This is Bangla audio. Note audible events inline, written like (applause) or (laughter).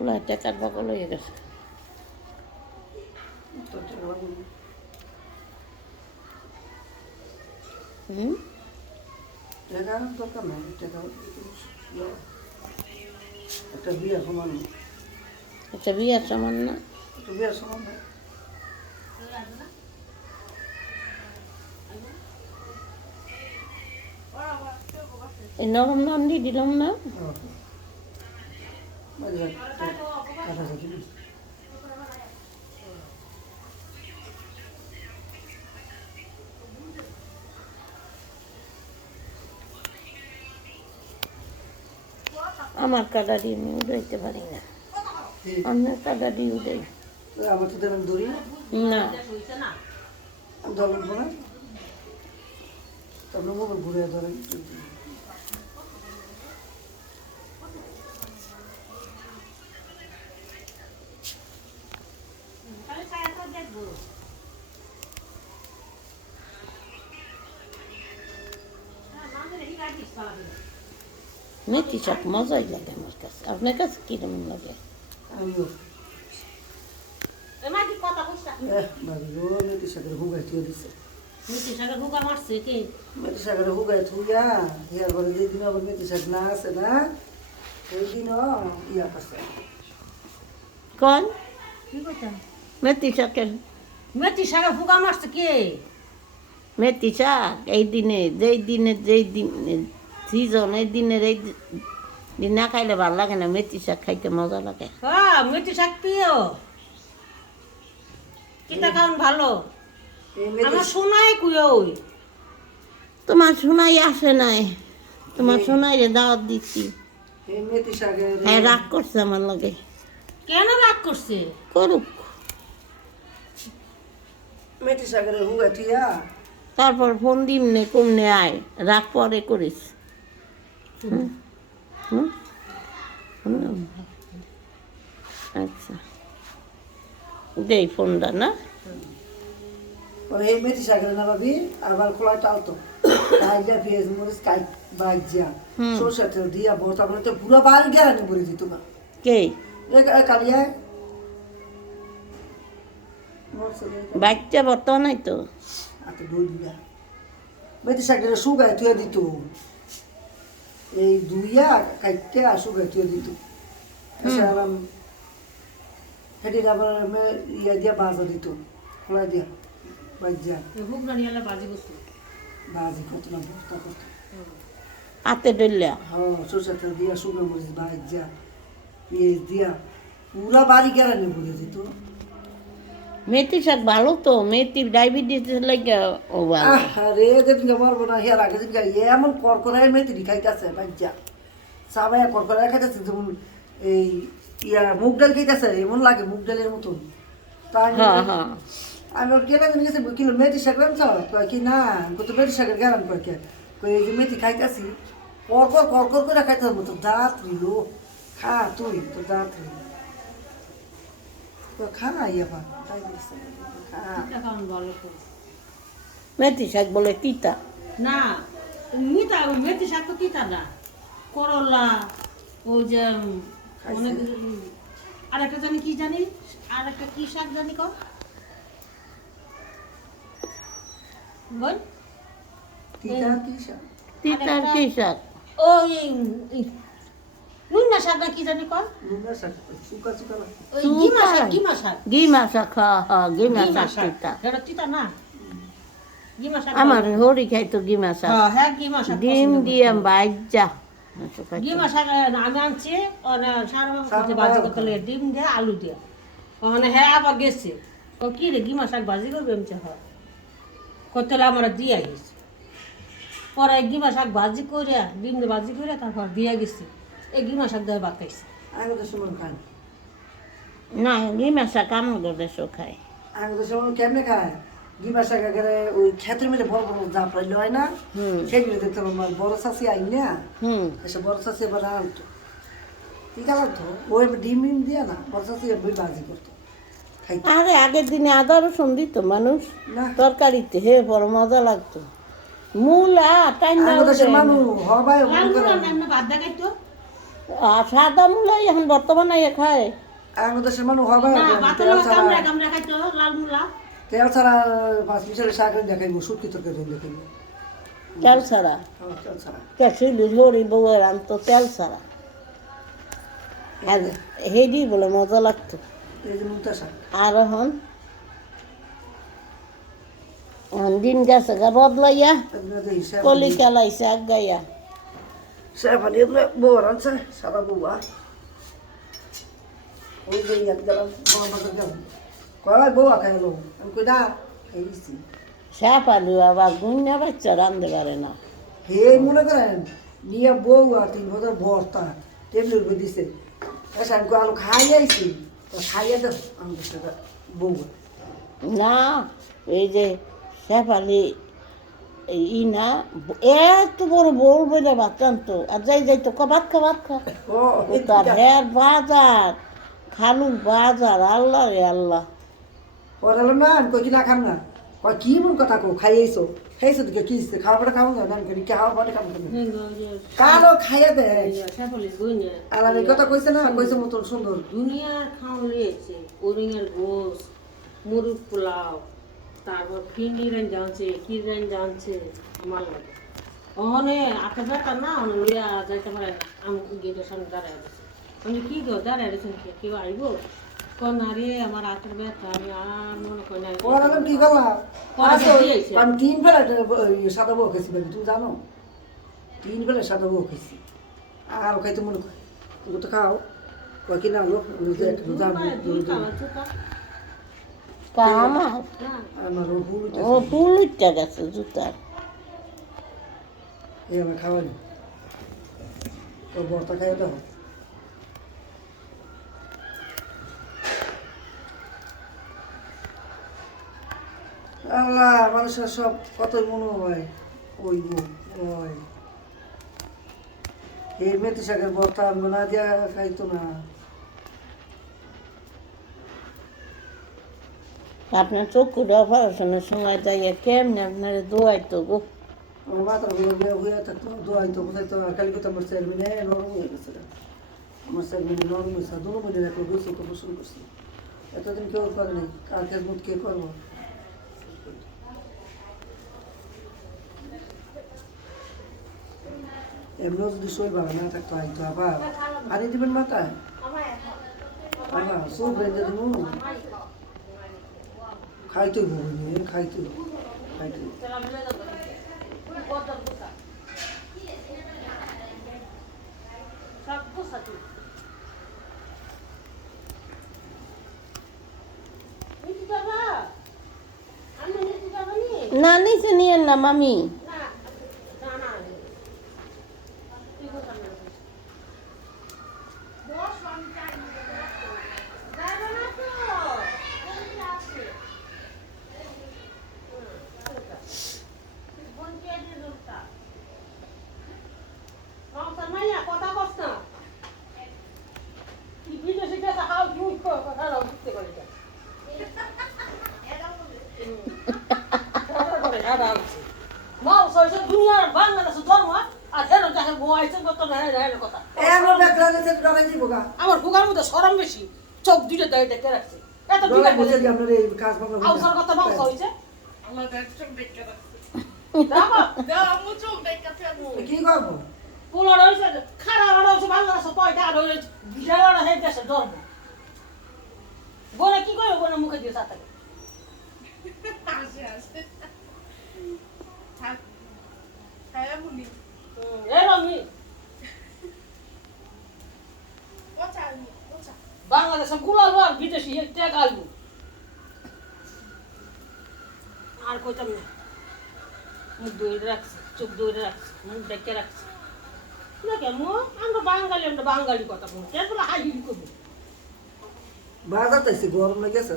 ফুলা টাকার পাগল হয়ে গেছে। হুম? টাকা দরকার নাই টাকা একটা বিয়ে দিলাম না ও। বাজার কাছাকাছি না। আমার কাদা দিয়ে আমি উড়াইতে পারি না। অন্যের কাদা দিয়ে উড়াই। তো আমার তো দেবেন দড়ি না। ধরবেন না ঘুরে ধরেন। মেথি শাক মজাই লাগে আমার কাছে আপনার কাছে কিরম লাগে আমিও এহ বাড়ি গো মেথি শাকের হুগাই থুয়ে দিছে মেথি শাকের হুগাই থুইয়া ইয়ার পরে যেদিন আবার মেথি শাক না আছে না ওই দিনও ইয়া আছে কন মেথি শাকের মেথি শাকের ফুকা মারছে কে? মেথি শাক এই দিনে যেই দিনে যেই দিনে সিজন এই দিনের এই দিন না খাইলে ভালো লাগে না মেথি শাক খাইতে মজা লাগে। হ্যাঁ মেথি শাক প্রিয়। কিতা খাওয়ান ভালো? আমার শোনাই কুয়ই তোমার শোনাই আসে নাই। তোমার শোনাই রে দাওয়াত দিচ্ছি। হ্যাঁ রাগ করছে আমার লাগে। কেন রাগ করছে? করুক। মেথি শাকের হুগাই থুইয়া তারপর ফোন দিমনে কমনে আয়। রাগ পরে করিস। আচ্ছা। দেই ফোনটা না? এই মেথি শাকের না ভাবি আবার খোলা টালতো কাইজা পেঁয়াজ মরিচ কাই হুম। সরষে তেল দিয়া ভর্তা করে তো পুরো বাড়ি গেরানি করে দিত না কে? কালিয়া বাচ্চা বর্তমান নাই তো। দিয়া সুগায় তুই দিত এই দুইয়া কাইটে সুগায় তুই দিত আরাম। হেঁটে আবার মে- ইয়া দিয়া বাজা দিত খোলা দিয়া বাজ্যা ভুক নানিয়ালে বাজি করছে বাজি কত না ভর্তা কত হাতে ডলিয়া হ্যাঁ দিয়া শুকনো মরিচ বাজ্যা পেঁয়াজ দিয়া পুরা বাড়ি গেরানি করে দিত মেথি শাক ভালো তো মেথি ডায়াবেটিস লাগে ও ভালো আরে যেদিনকে মরবো না হিয়ার আগে দিনকে এমন করকরায় মেথি খাইতেছে বাজ্যা সাবাইয়া করকরায় খাইতেছে যেমন এই ইয়া মুগ ডাল খাইতেছে এমন লাগে মুগ ডালের মতন। তাই আমি- হ্যাঁ হ্যাঁ। আমি ওর কেনা দিন গেছে কিলো মেথি শাক রাখছ কয় কি না কত মেথি শাকের গেলাম কয় কে? কই এই যে মেথি খাইতেছি করকর করকর করে খাইতে হবে তো দাঁত রইল। খা তুই তো দাঁত রইল তো খা না ইয়া বা তাই বলছে, খা কিতা খাওয়ান ভালো করে মেথি শাক বলে তিতা। না মিতা মেথি শাক তো কিতা না। করলা ওই যে অনেক আর একটা জানি কি জানি? আর একটা কি শাক জানি কর বল। তিতা কি শাক? তিতার কি শাক? নুনা শাক না কি জানি কর? নুনা শাক শুকা শুকা ওই গিমা শাক গিমা শাক। গিমা শাক হ্যাঁ গিমা গিমা শাক শাক। তিতা। এটা তিতা না? আমার হরি খাইতো গিমা শাক। হ্যাঁ হ্যাঁ গিমা শাক ডিম দিয়ে। বাইজা। গিমা শাক আমি আনছি করতে ডিম দিয়ে আলু দিয়ে। ওখানে হ্যাঁ আবার গেছে। ও কি রে গিমা শাক ভাজি করবে আমি হয়। আমরা দিয়ে গেছি পরে গিমা শাক ভাজি করে ডিম দিয়ে ভাজি করে তারপর দিয়ে গেছি। এই শাক দিয়ে ভাত খাইছি। আমি তো সময় খাই না গিমা শাক আমাদের দেশও খায়। আমি তো সময় কেমনে খাই গিমা শাক আগে ওই ক্ষেতের মধ্যে বড় বড় যা পাইলে হয় না? সেগুলো দেখতে আমার বড় চাষি আই না? এসে বড় চাষি এবার আনতো। ঠিক আছে ওই ডিম ডিম দিয়ে না বড় চাষি বই করতো। আরে আগের দিনে আদা রসুন দিত মানুষ। তরকারিতে হে বড় মজা লাগতো। মূলা টাইম না সাদা মূলা এখন বর্তমানে খায় আমার দেশের মানুষ হবে না তেল ছাড়া পাঁচ মিশালে শাক শুটকি তরকারি দেখাইব। তেল ছাড়া? আমার তেল ঝরি বউয়ের আনতো তেল ছাড়া। আর হেডি বলে মজা লাগতো। আর এখন? দিন গেছে গা বদলাইয়া এগুলো দেখি সে কলি খেলাইছে আগাইয়া শেফালি এগুলো বউ রানছে সাদা বউয়া ওই যে ইয়াত গেলাম বউ বাজার গেলাম কয় বউয়া খাইলো আমি কই না খাইছি সাপালু আবার গুন্না বাচ্চা রান্ধতে পারে না হে মনে করেন নিয়ে বউ আর তিন বছর ভর্তা টেবিলের উপর দিছে এসে আমি কই আলু খাই আইছি তো খাইয়া দাও ই না এত বড় বউর বলে বাচ্চা আনতো। আর যাই যাই তো ভাত খা ভাত খা। তার হের বাজার খালু বাজার আল্লাহ রে আল্লাহ। ওরালো না আমি কই না খাম না? কয় কি মন কথা কো খাই আইছো খাইছো তো কি খাওয়া পড়া খাওয়া না আমি কই কি খাওয়া পড়া না? কারও খাইয়া দে। আর আমি কথা কইছে না কইছে মতন সুন্দর। দুনিয়ার খাওয়ান লিয়েছে ওরিঙের গোস মুরগ পোলাও। তারপর ফিন্ডি রান জানছে কি রান জানছে আমার লাগে। ওখানে আটে বেটা না ওখানে লইয়া যাইতে পারে না। আমি গেটের সামনে দাঁড়ায় আছে। আমি কি গো দাঁড়ায় আছেন কে কেউ আইব? কন আরে আমার আটের ব্যথা আমি আর মনে করি না কি করলাম পরে আসো, দিয়েছে। আমি তিন বেলা সাদা বউ খেয়েছি তুমি জানো? তিন বেলা সাদা বউ খেয়েছি। আর খাইতে মনে কর তো খাও। কয় কি আলো আমি তো আমার ও গেছে জুতার মানুষের সব কত মনে হয় ওই। মেথি শাকের বর্তা আনব, না দিয়া খাইতো না। আপনার চক্ষুটা অপারেশনের সময় যাইয়া কেমনে আপনার দোয়াইতো গো? আমার মাথারগুলো বিয়ে হয়ে থাকতো দোয়াইতো কোথাইতো আর খালি কথা আমার চেয়ারম্যানে নরম হয়ে গেছে। আমার নরম হয়েছে দুটো মিলে একটা গোসল তো গোসল করছি। এতদিন কেউ করে নাই, কার কে করব? এমনিও যদি শরীর ভালো না থাকতো হয়তো আবার। পানি দিবেন মাথায়? আবার সব রেঁধে দেবো। খাইতেই হবে খাইতে যাবা নি নিচে নিয়ে না মামি না না না তুই কোথায় না বস আমি চাই যাবে না তো বলতে আছে বলতে আছে লোকটা সংসার মাইয়া কথা কস না কি বিদেশে গেছে হাও জুই কথা রাও বুঝতে পারি না মাউস হয়েছে দুনিয়ার বাংলাদেশে জন্ম আর হেলো যাকে গোয়াইছে কত না হেলো কথা এমন ডাক্তার আছে ডরাই দিব গা আমার বুকার মধ্যে সরম বেশি চোখ দুটো দাঁড়িয়ে দেখতে রাখছে। এত ডরাই বিঘা বসে বসে আপনার এই কাজ বাংলা আউসার কথা মাউস (laughs) হয়েছে কি করব? পয়টা আর হয়েছে বিশাল হয়ে দেশে ধর্ম বলে কি করে বলে মুখে দিয়ে সাথে? বাংলাদেশে গুলাল আর বিদেশি ট্যাগ আলবো আর কইতাম না মুখ দৌড়ে রাখছে চোখ দৌড়ে রাখছে মুখ ডেকে রাখছে আমরা বাঙালি আমরা বাঙালি কথা বলছি এরপরে হাই হিল করব বাজার তাইছে, গরম লেগেছে